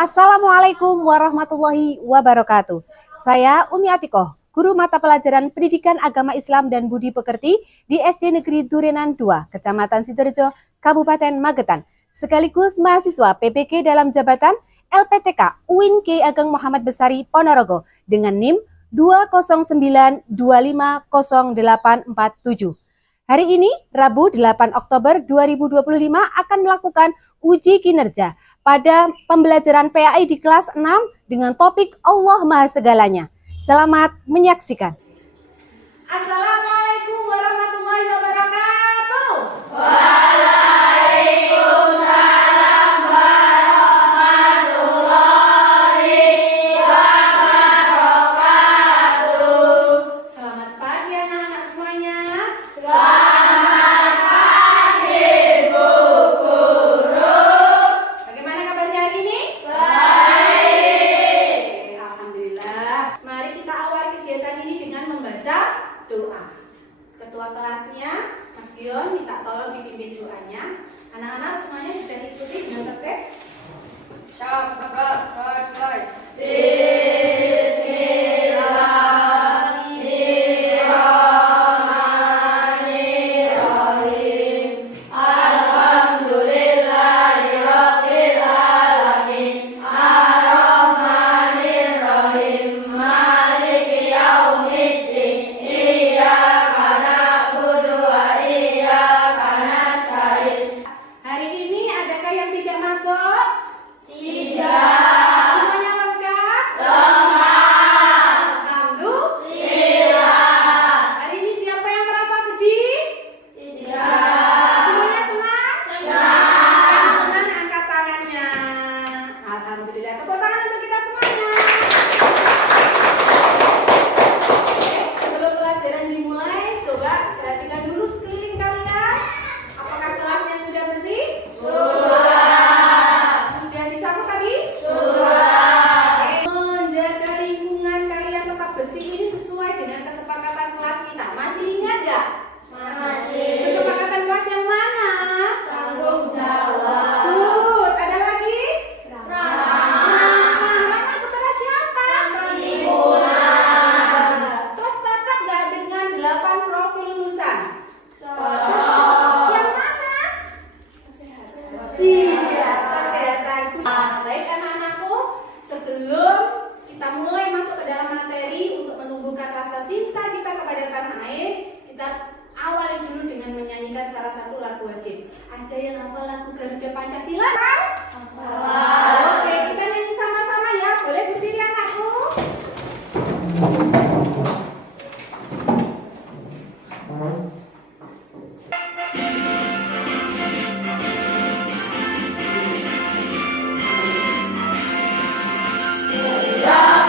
Assalamualaikum warahmatullahi wabarakatuh. Saya Umi Atikoh, Guru Mata Pelajaran Pendidikan Agama Islam dan Budi Pekerti di SD Negeri Durenan 2, Kecamatan Sidoarjo, Kabupaten Magetan, sekaligus mahasiswa PPK dalam jabatan LPTK UIN Kyai Ageng Muhammad Besari Ponorogo dengan NIM 209250847. Hari ini, Rabu 8 Oktober 2025 akan melakukan uji kinerja pada pembelajaran PAI di kelas 6 dengan topik Allah Maha Segalanya. Selamat menyaksikan. Assalamualaikum warahmatullahi wabarakatuh. Waalaikumsalam warahmatullahi wabarakatuh. Selamat pagi anak-anak semuanya. Selamat pagi Bu Guru. Bagaimana kabarnya hari ini? Baik. Alhamdulillah. Mari kita awali kegiatan ini dengan membaca doa. Ketua kelasnya, Mas Gion, minta tolong dipimpin doanya. Anak-anak semuanya bisa ikuti dengan tertib. Bismillahirrahmanirrahim. Alhamdulillahirabbil alamin. Arrahmanirrahim. Maliki yaumiddin. Iyyaka na'budu wa iyyaka nasta'in. Hari ini adakah yang tidak masuk? Tidak. Semuanya lengkap? Lengkap. Alhamdulillah. Hari ini siapa yang merasa sedih? Tidak. Semuanya senang? Senang. Yang senang angkat tangannya. Alhamdulillah. Tepuk tangan untuk kita semuanya. Oke, sebelum pelajaran dimulai, coba perhatikan dulu sekeliling kalian. Apakah kelasnya sudah bersih? Sudah disapu tadi? Oke. Menjaga lingkungan kalian tetap bersih ini sesuai dengan kesepakatan kelas kita. Masih ingat gak? Masih. Kesepakatan kelas yang mana? Tanggung jawab. Good. Ada lagi? Ramah. Ramah kepada siapa? Lingkungan. Terus cocok gak dengan 8 profil Musa? Cocok. Yang mana? Iya, kesehatan. Baik anak-anakku, sebelum kita mulai masuk ke dalam materi untuk menumbuhkan rasa cinta kita kepada tanah air, kita awali dulu dengan menyanyikan salah satu lagu wajib. Ada yang hafal lagu Garuda Pancasila? Oke, kita nyanyi sama-sama ya. Boleh berdiri anakku?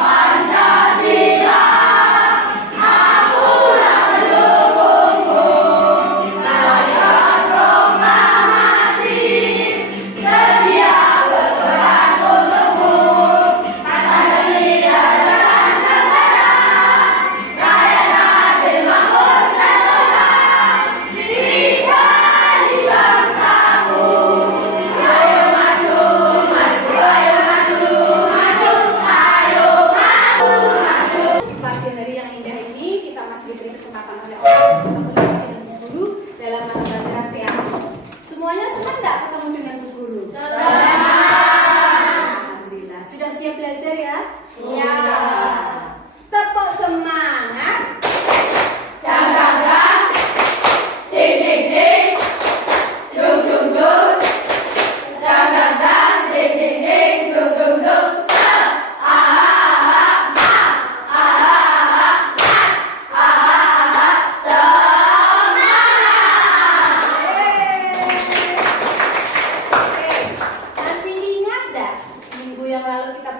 Pancasila, akulah pendukungmu. Rakyat proklamasi, sedia berperang.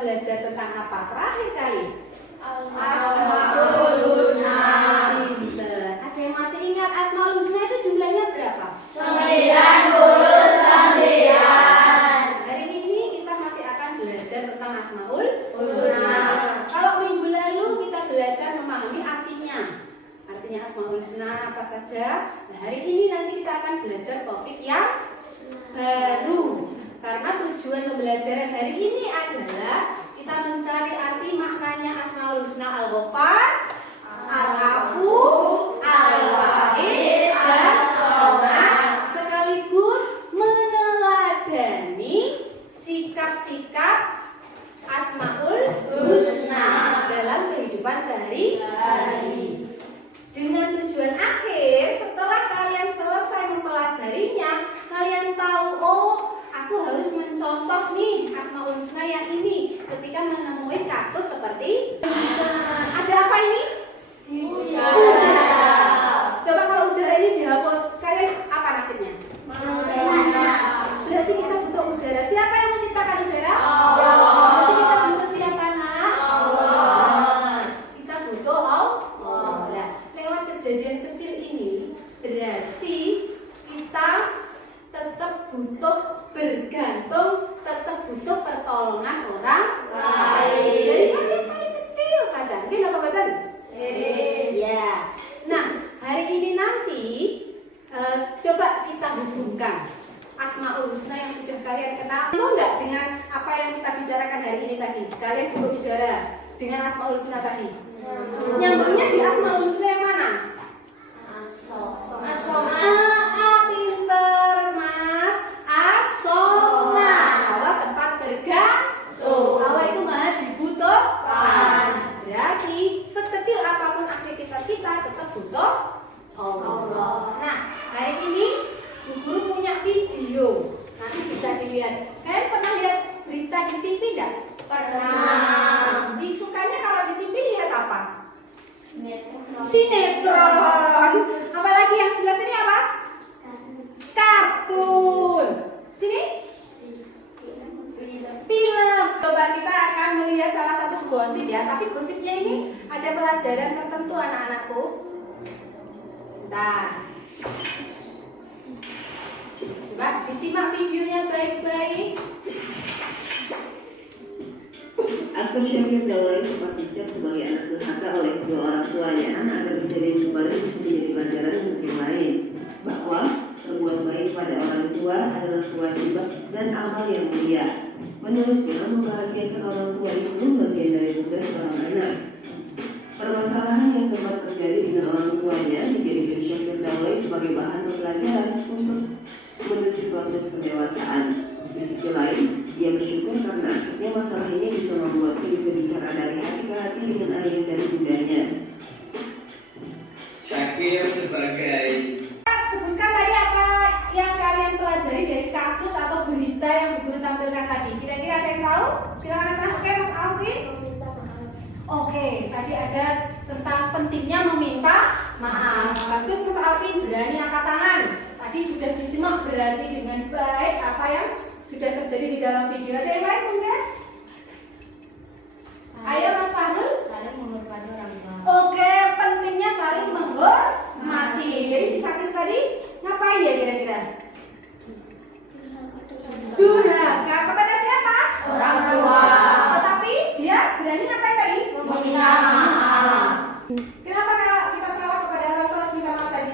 belajar tentang apa terakhir kali? Asmaul Husna. Pinter. Ada yang masih ingat Asmaul Husna itu jumlahnya berapa? 99. Hari ini kita masih akan belajar tentang Asmaul Husna. Kalau minggu lalu kita belajar memahami artinya. Artinya Asmaul Husna apa saja. Nah, hari ini nanti kita akan belajar topik yang baru. Karena tujuan pembelajaran hari ini adalah kita mencari arti maknanya Asmaul Husna Al-Ghaffar, Al-Afu, Al-Wahid, dan As-Samad, sekaligus meneladani sikap-sikap Asmaul Husna dalam kehidupan sehari-hari. Dengan tujuan akhir, setelah kalian selesai mempelajarinya, kalian tahu, oh, aku harus mencontoh nih Asmaul Husna yang ini ketika menemui kasus seperti ada apa ini? Udara. Coba kalau udara ini dihapus, kalian apa nasibnya? Berarti kita butuh udara. Siapa yang menciptakan udara? Berarti kita butuh siapa, nak? Kita butuh Allah. Nah, lewat kejadian kecil ini berarti kita tetap butuh bergantung, tetap butuh pertolongan orang lain. Dari yang paling kecil saja. Mungkin apa betul? Ya. Nah, hari ini nanti coba kita hubungkan Asmaul Husna yang sudah kalian kenal. Tahu nggak dengan apa yang kita bicarakan hari ini tadi? Kalian butuh udara dengan Asmaul Husna tadi. Nyambungnya di Asmaul Husna yang mana? Pinter mas. As-Samad. Allah tempat bergantung. Allah itu maha dibutuhkan. Berarti sekecil apapun aktivitas kita tetap butuh Allah. Nah, hari ini Bu Guru punya video. Nanti bisa dilihat. Kalian pernah lihat berita di TV enggak? Pernah. Disukanya kalau di TV lihat apa? Sinetron. Apalagi yang sebelah sini apa? Kartun. Sini? Film. Coba kita akan melihat salah satu gosip ya. Tapi gosipnya ini ada pelajaran tertentu anak-anakku. Nah, coba disimak videonya baik-baik. Aktor Syakir Daulay sempat dicap sebagai anak durhaka oleh kedua orang tuanya agar kejadian kembali bisa menjadi pelajaran untuk yang lain, bahwa berbuat baik pada orang tua adalah kewajiban dan amal yang mulia. Menurutnya, membahagiakan orang tua itu bagian dari tugas seorang anak. Permasalahan yang sempat terjadi dengan orang tuanya dijadikan Syakir Daulay sebagai bahan pembelajaran untuk menuju proses pendewasaan. Di sisi lain, ia bersyukur karena akhirnya masalah ini bisa membuatnya bisa bicara dari hati ke hati dengan ayah dan bundanya. Syakir sebagai Sebutkan tadi apa yang kalian pelajari dari kasus atau berita yang Bu Guru tampilkan tadi. Kira-kira ada yang tahu? Silakan Mas. Oke, Mas Alvin. Oke, tadi ada tentang pentingnya meminta maaf. Bagus Mas Alvin, berani angkat tangan. Tadi sudah disimak berarti dengan baik apa yang sudah terjadi di dalam video. Ada yang lain mungkin? Ayo Mas Fadul. Saling menghormati orang tua. Oke, pentingnya saling menghormati. Jadi si Syakir tadi ngapain ya kira-kira? Durhaka kepada siapa? Orang tua. Tetapi dia berani ngapain tadi? Meminta maaf. Kenapa kalau kita salah kepada orang tua harus minta maaf tadi?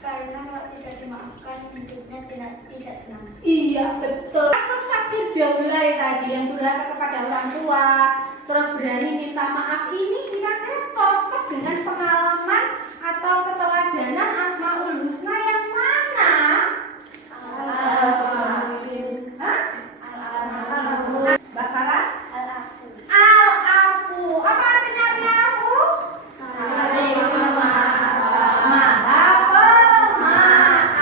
Karena kalau tidak dimaafkan hidupnya tidak tenang. Iya betul. Kasus Syakir Daulay tadi yang durhaka kepada orang tua, terus berani minta maaf ini kira-kira cocok dengan pengalaman atau keteladanan Asmaul Husna yang mana? Mbak Farah? Al-Afu. Apa artinya Al-Afu? Saling memaafkan. Maha pemaaf.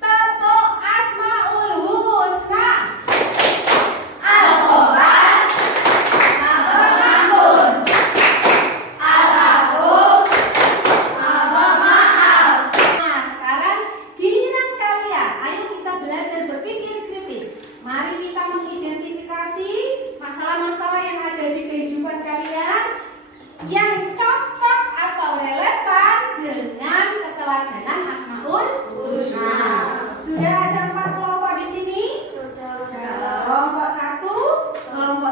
Tepuk Asmaul Husna. Al-Ghaffar. Al-Pengampun. Al-Afu. Maha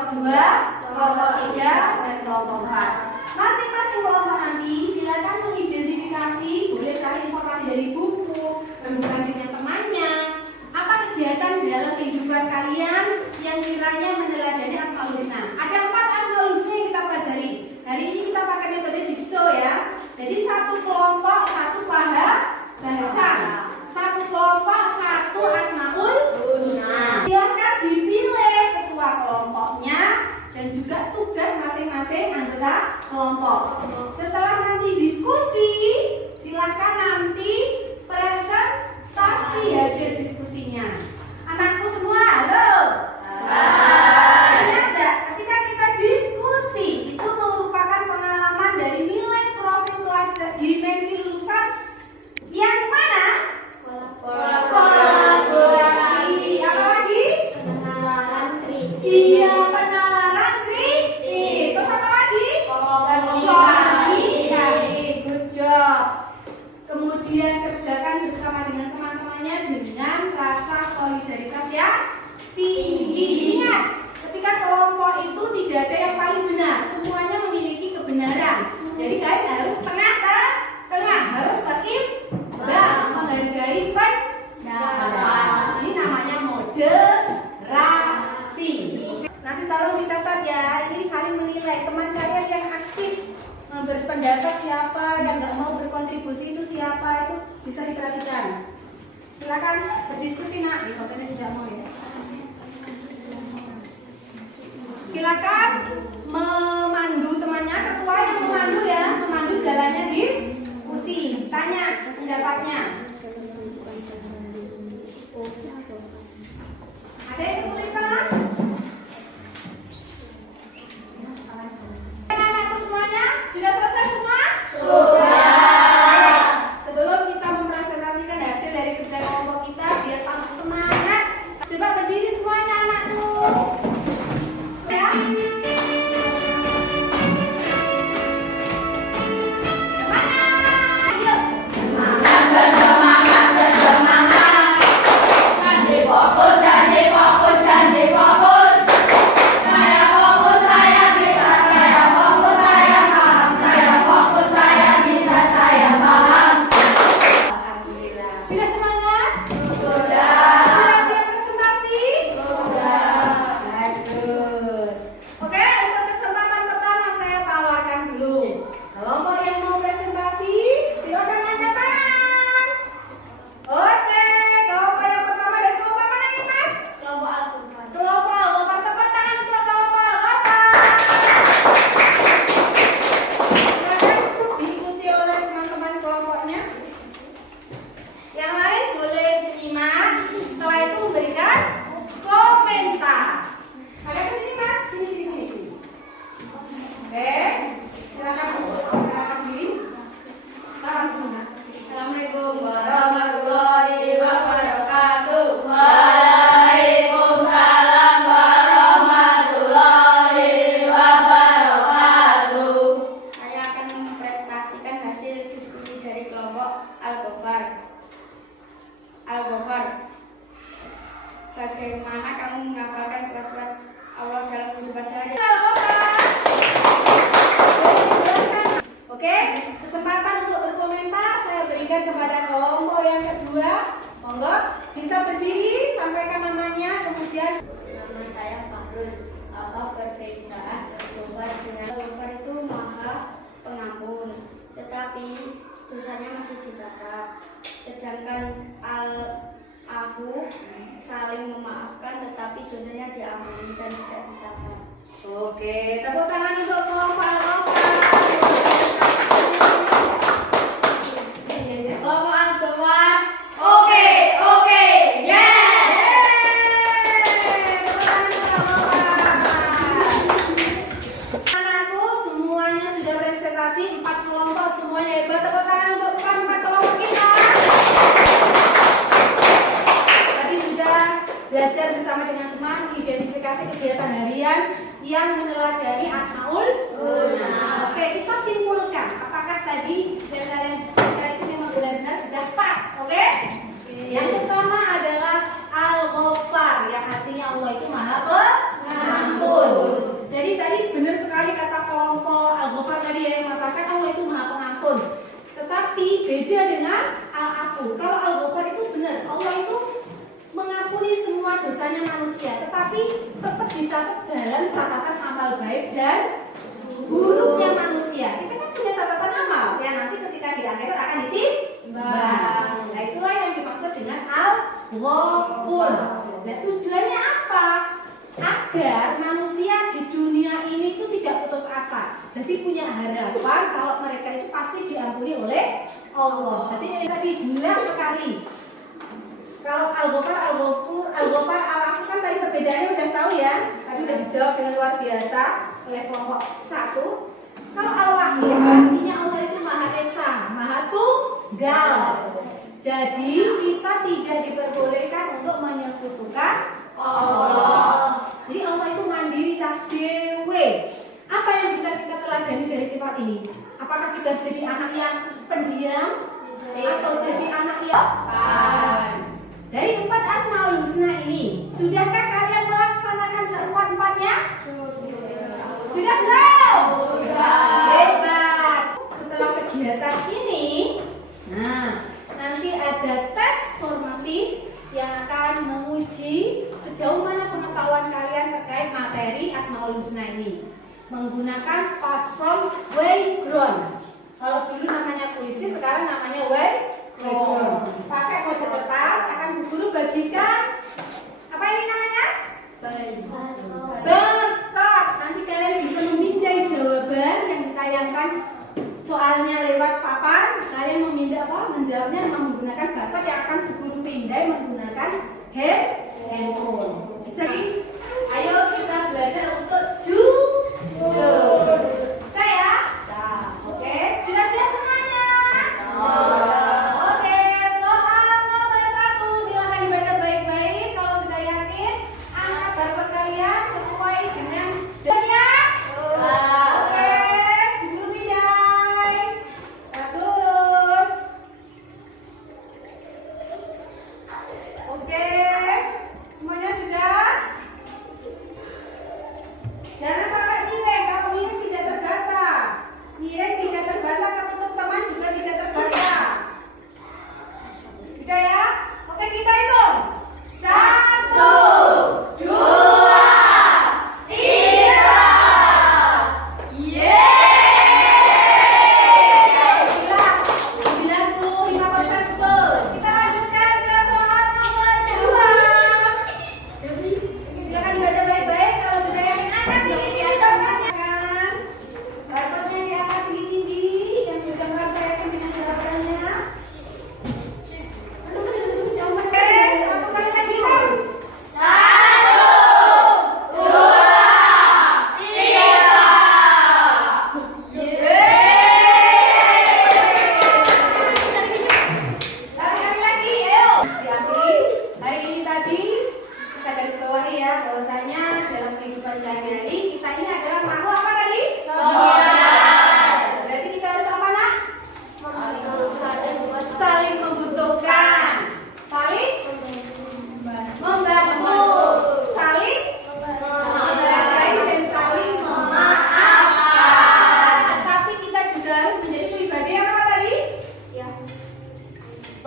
kelompok 2, kelompok 3, dan kelompok 4. Masing-masing kelompok nanti silakan mengidentifikasi, boleh cari informasi dari buku, rembukan dengan temannya, apa kegiatan dalam kehidupan kalian yang kiranya meneladani Asmaul Husna. Ada 4 Asmaul Husna yang kita pelajari. Hari ini kita pakai metode jigsaw ya. Jadi satu kelompok, satu bahasan. Satu kelompok, satu Asmaul Husna. Silakan dipilih ketua kelompoknya dan juga tugas masing-masing anggota kelompok. Setelah nanti diskusi, silakan nanti presentasi hasil diskusinya. Anakku semua, halo. Ingat gak, ketika kita diskusi itu merupakan pengalaman dari nilai profil pelajar dimensi lulusan yang mana? Kolaborasi. Apa lagi? Penalaran kritis. Iya, penalaran kritis. Terus apa lagi? Komunikasi. Good job. Kemudian kerjakan bersama dengan teman-temannya dengan rasa solidaritas yang tinggi. Ingat, ketika kelompok itu tidak ada yang paling benar, semuanya memiliki kebenaran. Jadi kalian harus tengah, harus seimbang, menghargai pendapat. Ini namanya moderasi. Nanti tolong dicatat ya, ini saling menilai. Teman kalian yang aktif berpendapat siapa, yang nggak mau berkontribusi itu siapa, itu bisa diperhatikan. Silakan berdiskusi nak. Ini kontennya tidak mau ya. Silakan memandu temannya, ketua yang memandu ya, memandu jalannya diskusi. Tanya pendapatnya. Ada yang kesulitan? Anak-anakku semuanya sudah selesai semua? Sudah. Sebelum kita mempresentasikan hasil dari kerja kelompok kita, biar tambah semangat, coba berdiri semuanya anakku. Ya. Assalamualaikum warahmatullahi wabarakatuh. Waalaikumsalam warahmatullahi wabarakatuh. Saya akan mempresentasikan hasil diskusi dari kelompok Al-Ghafar. Bagaimana kamu menghafalkan sifat-sifat Allah dalam kehidupan sehari-hari? Oke, kesempatan untuk berkomentar saya berikan kepada kelompok yang kedua. Monggo, bisa berdiri, sampaikan namanya, kemudian. Nama saya Fahrul. Apa perbedaan Al-Ghafar dengan Al-Ghafar itu maha pengampun, tetapi dosanya masih dicatat. Sedangkan Al-Afu saling memaafkan, tetapi dosanya diampuni dan tidak dicatat. Oke, tepuk tangan untuk kelompok Al-Ghafar. Kelompok Al-Ghafar. Oke, yes. Anakku semuanya sudah presentasi 4 kelompok, semuanya hebat. Tepuk tangan untuk 4 kelompok kita. Tadi sudah belajar bersama dengan teman mengidentifikasi kegiatan harian yang meneladani Asmaul Husna. Oke, kita simpulkan apakah tadi yang kalian diskusikan itu memang benar-benar sudah pas. Oke? Yang pertama adalah Al-Ghafar, yang artinya Allah itu Maha Pengampun. Tapi beda dengan Al-Afu. Kalau Al-Ghafar itu benar, Allah itu mengampuni semua dosanya manusia, tetapi tetap dicatat dalam catatan amal baik dan buruknya manusia. Kita kan punya catatan amal yang nanti ketika di akhirat akan ditimbang. Nah, itulah yang dimaksud dengan Al-Ghafur. Nah, tujuannya apa? Agar manusia di dunia ini itu tidak putus asa. Jadi punya harapan kalau mereka itu pasti diampuni oleh Allah. Jadi ini tadi jelas sekali. Kalau Al-Ghafar, Al-Ghafur, Al-Ghafar, Al-Afu kan tadi perbedaannya udah tahu ya. Tadi udah dijawab dengan luar biasa oleh kelompok 1. Kalau Al-Wahid artinya Allah itu Maha Esa, Maha Tunggal. Jadi kita tidak diperbolehkan untuk menyekutukan Allah. Jadi Allah itu mandiri cah dewe. Apa yang bisa kita teladani dari sifat ini? Apakah kita jadi anak yang pendiam atau jadi anak yang dari 4 Asmaul Husna ini, sudahkah kalian melaksanakan keempat-empatnya? Sudah belum? Hebat. Setelah kegiatan ini, nanti ada tes formatif yang akan menguji sejauh mana pengetahuan kalian terkait materi Asmaul Husna ini menggunakan platform Wayground. Kalau dulu namanya puisi, sekarang namanya Wayground. Pakai kode kertas akan Bu Guru bagikan apa ini namanya? Berkat. Nanti kalian bisa memindai jawaban yang ditayangkan soalnya lewat papan. Kalian memindah menjawabnya menggunakan berkat yang akan Bu Guru pindai menggunakan handphone. Bisa ayo kita belajar untuk judo. Saya? Oke, sudah siap semuanya? Oke, soal nomor 1 silahkan dibaca baik-baik. Kalau sudah yakin, angkat barcode kalian sesuai dengan siap? Oke, Bu Guru pindai. Tegak lurus. Oke, semuanya sudah? Jangan sampai nilai, kalau nilai tidak terbaca. Nilai tidak terbaca, ketutup teman juga tidak terbaca. Sudah ya? Oke, kita hitung. 1, 2, 3. Yeay! 95% betul. Kita lanjutkan ke soal nomor 2. Silakan dibaca baik-baik. Kalau sudah yakin angkat tinggi-tinggi barcode-nya kan. Barcode-nya diangkat tinggi-tinggi. Yang sudah merasa yakin dengan jawabannya. Aduh, jauh. Oke, 1 kali lagi kan. 1, 2, 3. Lagi, ayo. Diakhiri. Hari ini tadi kita garis bawahi ya bahwasanya dalam kehidupan sehari-hari kita ini adalah makhluk apa tadi? Sosial. Berarti kita harus apa nak? Saling membutuhkan, saling membantu, saling menghargai dan saling memaafkan. Tapi kita juga harus menjadi pribadi yang apa tadi?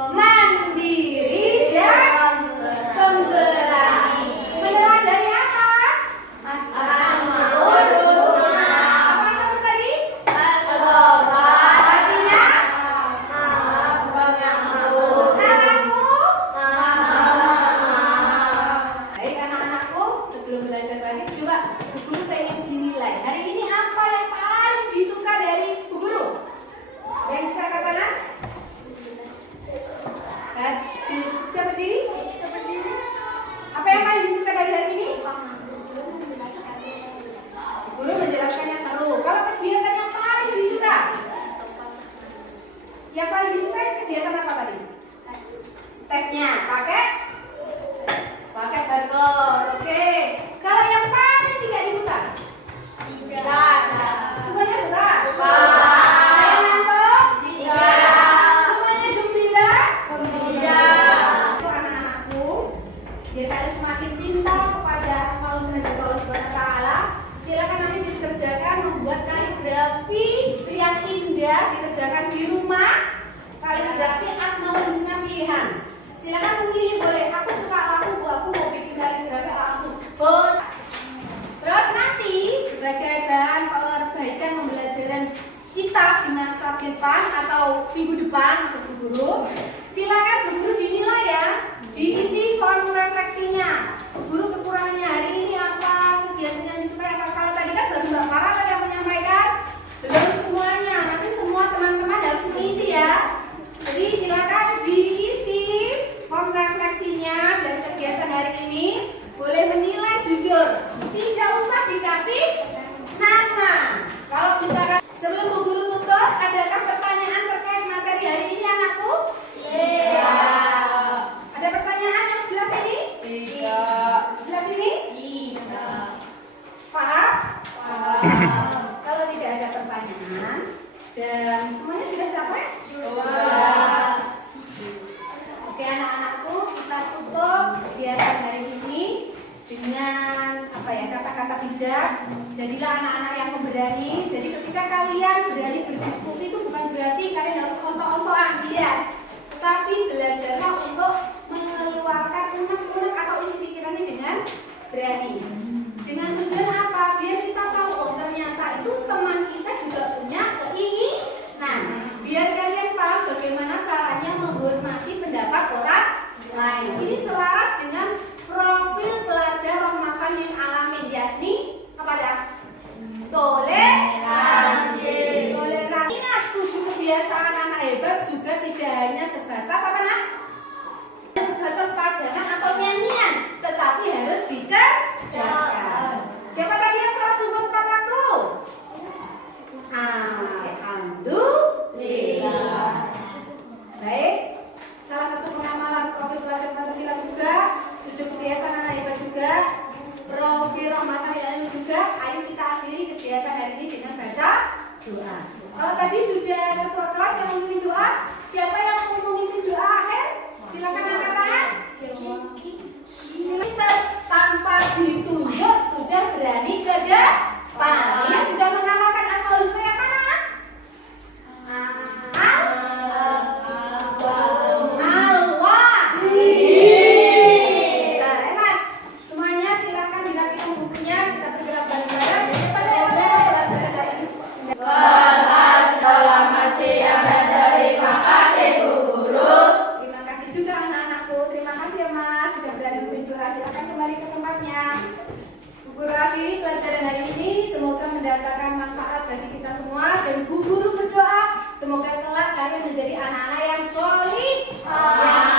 Mandiri dan pemberani. Pemberani dari apa? Asmaul Husna. Apa itu tadi? Al-Ghafar. Artinya? Pengampun. Anakku? Baik anak-anakku, sebelum belajar lagi coba Bu Guru pengen dinilai. Hari ini apa yang paling disuka dari Bu Guru? Yang bisa katakan? Siapa berdiri? Apa yang paling disuka dari hari ini? Guru menjelaskannya seru. Kalau kegiatan yang paling disuka? Yang paling disuka kegiatan apa tadi? Tesnya pakai barcode. Oke. Kalau yang paling tidak disuka? Silakan memilih, boleh. Aku suka lampu, Bu. Aku mau bikin kaligrafi lampu. Boleh. Terus nanti sebagai bahan perbaikan pembelajaran kita di masa depan atau minggu depan untuk Bu Guru, silakan Bu Guru dinilai ya, diisi form refleksinya. Bu Guru kekurangannya hari ini apa, kegiatan yang disukai apa. Kalau tadi kan baru Mbak Farah tadi yang menyampaikan, belum semuanya. Nanti semua teman-teman harus mengisi ya. Jadi silakan diisi form refleksinya dari kegiatan hari ini. Boleh menilai jujur, tidak usah dikasih nama. Kalau misalkan sebelum Bu Guru tutup, adakah pertanyaan terkait materi hari ini anakku? Iya. Ada pertanyaan yang sebelah sini? Tidak. Sebelah sini? Tidak. Paham? Paham. Kalau tidak ada pertanyaan dan semuanya sudah capek? Sudah. Oke anak-anakku, kita tutup kegiatan hari ini dengan kata-kata bijak. Jadilah anak-anak yang pemberani. Jadi ketika kalian berani berdiskusi itu bukan berarti kalian harus ontok-ontokan, tidak. Tetapi belajarlah untuk mengeluarkan unek-unek atau isi pikirannya dengan berani. Dengan tujuan apa? Biar kita tahu oh ternyata itu teman kita juga punya keinginan. Biar kalian paham bagaimana caranya menghormati pendapat orang lain. Ini selaras dengan profil pelajar rahmatan lil alamin, yakni apa ya? Toleransi. Toleransi. Ingat 7 kebiasaan anak hebat juga tidak hanya sebatas apa nak? Sebatas pajangan atau nyanyian, tetapi harus dikerjakan. Siapa tadi yang sholat subuh tepat waktu? Alhamdulillah. Baik, salah satu pengamalan profil pelajar Pancasila juga, 7 kebiasaan anak hebat juga, profil rahmatan lil alamin juga. Ayo kita akhiri kegiatan hari ini dengan baca doa. Kalau tadi sudah ketua kelas yang memimpin doa, siapa yang mau memimpin doa akhir? Silakan angkat tangan. Kita tanpa ditunjuk sudah berani ke depan. Ini sudah mengamalkan asmaul husna yang mana? Mas, semuanya silakan dirapikan bukunya. Kita bergerak bareng-bareng. Pada pelajaran hari ini. Selamat siang dan terima kasih Bu Guru. Terima kasih juga anak-anakku. Terima kasih ya Mas sudah berani memimpin doa. Silakan kembali ke tempatnya. Bu Guru akhiri pelajaran hari ini. Semoga mendatangkan manfaat bagi kita semua dan Bu Guru berdoa semoga kelak kalian menjadi anak-anak yang solih, yang